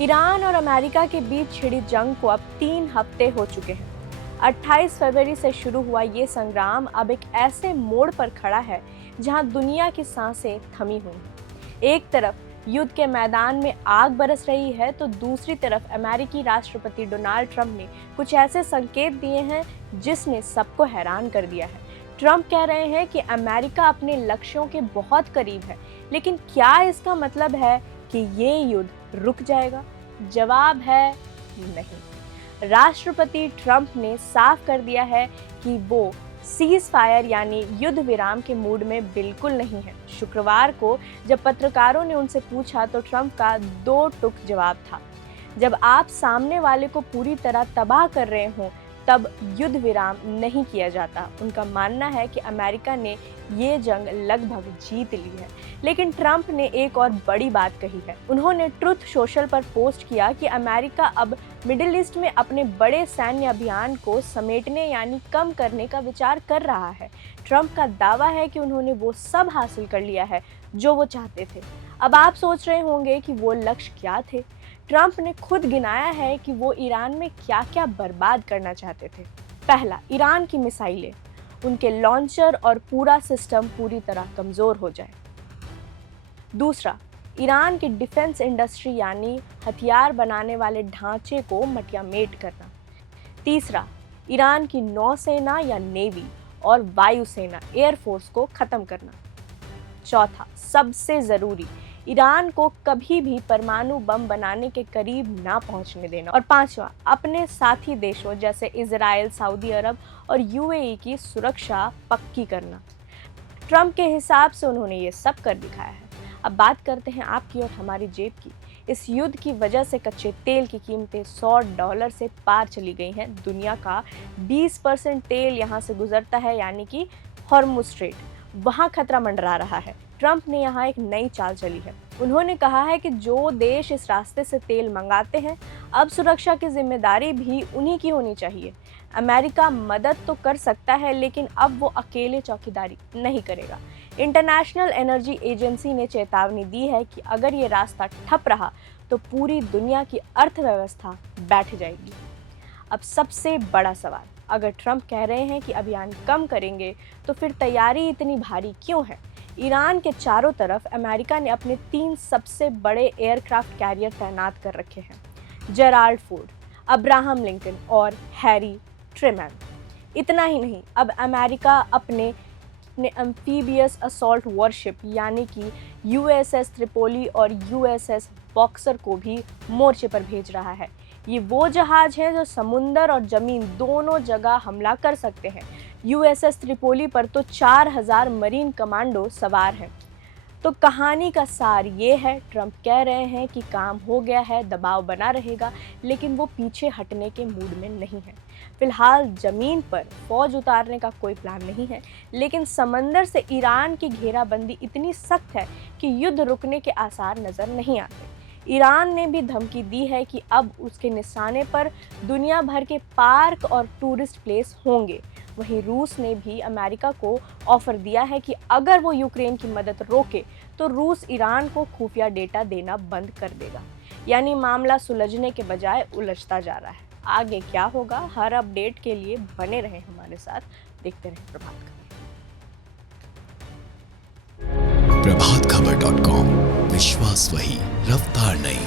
Iran और America के बीच छिड़ी जंग को अब 3 हफ्ते हो चुके हैं। 28 फरवरी से शुरू हुआ ये संग्राम अब एक ऐसे मोड़ पर खड़ा है जहां दुनिया की सांसें थमी हुई हैं। एक तरफ युद्ध के मैदान में आग बरस रही है तो दूसरी तरफ अमेरिकी राष्ट्रपति डोनाल्ड ट्रंप ने कुछ ऐसे संकेत दिए हैं जिसने सबको हैरान कर दिया है। ट्रंप कह रहे हैं कि अमेरिका अपने लक्ष्यों के बहुत करीब है, लेकिन क्या इसका मतलब है कि ये युद्ध रुक जाएगा? जवाब है नहीं। राष्ट्रपति ट्रंप ने साफ कर दिया है कि वो सीज फायर यानी युद्ध विराम के मूड में बिल्कुल नहीं है। शुक्रवार को जब पत्रकारों ने उनसे पूछा तो ट्रंप का 2 टूक जवाब था। जब आप सामने वाले को पूरी तरह तबाह कर रहे हों तब युद्ध विराम नहीं किया जाता। उनका मानना है कि अमेरिका ने ये जंग लगभग जीत ली है। लेकिन ट्रंप ने एक और बड़ी बात कही है। उन्होंने ट्रुथ सोशल पर पोस्ट किया कि अमेरिका अब मिडिल ईस्ट में अपने बड़े सैन्य अभियान को समेटने यानी कम करने का विचार कर रहा है। ट्रंप का दावा है कि उन्होंने वो सब हासिल कर लिया है जो वो चाहते थे। अब आप सोच रहे होंगे कि वो लक्ष्य क्या थे। ट्रंप ने खुद गिनाया है कि वो ईरान में क्या क्या बर्बाद करना चाहते थे। पहला, ईरान की मिसाइलें, उनके लॉन्चर और पूरा सिस्टम पूरी तरह कमज़ोर हो जाए। दूसरा, ईरान की डिफेंस इंडस्ट्री यानी हथियार बनाने वाले ढांचे को मटियामेट करना। तीसरा, ईरान की नौसेना या नेवी और वायुसेना एयरफोर्स को ख़त्म करना। चौथा, सबसे ज़रूरी, ईरान को कभी भी परमाणु बम बनाने के करीब ना पहुंचने देना। और पांचवा, अपने साथी देशों जैसे इजराइल, सऊदी अरब और यूएई की सुरक्षा पक्की करना। ट्रंप के हिसाब से उन्होंने ये सब कर दिखाया है। अब बात करते हैं आपकी और हमारी जेब की। इस युद्ध की वजह से कच्चे तेल की कीमतें $100 से पार चली गई हैं। दुनिया का 20% तेल यहाँ से गुजरता है यानी कि हॉर्मुज़ स्ट्रेट, वहाँ खतरा मंडरा रहा है। ट्रंप ने यहाँ एक नई चाल चली है। उन्होंने कहा है कि जो देश इस रास्ते से तेल मंगाते हैं अब सुरक्षा की जिम्मेदारी भी उन्हीं की होनी चाहिए। अमेरिका मदद तो कर सकता है लेकिन अब वो अकेले चौकीदारी नहीं करेगा। इंटरनेशनल एनर्जी एजेंसी ने चेतावनी दी है कि अगर ये रास्ता ठप रहा तो पूरी दुनिया की अर्थव्यवस्था बैठ जाएगी। अब सबसे बड़ा सवाल, अगर ट्रंप कह रहे हैं कि अभियान कम करेंगे तो फिर तैयारी इतनी भारी क्यों है? ईरान के चारों तरफ अमेरिका ने अपने 3 सबसे बड़े एयरक्राफ्ट कैरियर तैनात कर रखे हैं, जेराल्ड फोर्ड, अब्राहम लिंकन और हैरी ट्रूमैन। इतना ही नहीं, अब अमेरिका अपने एम्फीबियस असॉल्ट वॉरशिप यानी कि यूएसएस त्रिपोली और यूएसएस बॉक्सर को भी मोर्चे पर भेज रहा है। ये वो जहाज हैं जो समुंदर और जमीन दोनों जगह हमला कर सकते हैं। यूएसएस त्रिपोली पर तो 4000 मरीन कमांडो सवार हैं। तो कहानी का सार ये है, ट्रंप कह रहे हैं कि काम हो गया है, दबाव बना रहेगा, लेकिन वो पीछे हटने के मूड में नहीं है। फिलहाल जमीन पर फौज उतारने का कोई प्लान नहीं है, लेकिन समंदर से ईरान की घेराबंदी इतनी सख्त है कि युद्ध रुकने के आसार नज़र नहीं आते। ईरान ने भी धमकी दी है कि अब उसके निशाने पर दुनिया भर के पार्क और टूरिस्ट प्लेस होंगे। वहीं रूस ने भी अमेरिका को ऑफर दिया है कि अगर वो यूक्रेन की मदद रोके तो रूस ईरान को खुफिया डेटा देना बंद कर देगा। यानी मामला सुलझने के बजाय उलझता जा रहा है। आगे क्या होगा, हर अपडेट के लिए बने रहें हमारे साथ, देखते रहें प्रभात खबर। प्रभातखबर.com, विश्वास वही, रफ्तार नहीं।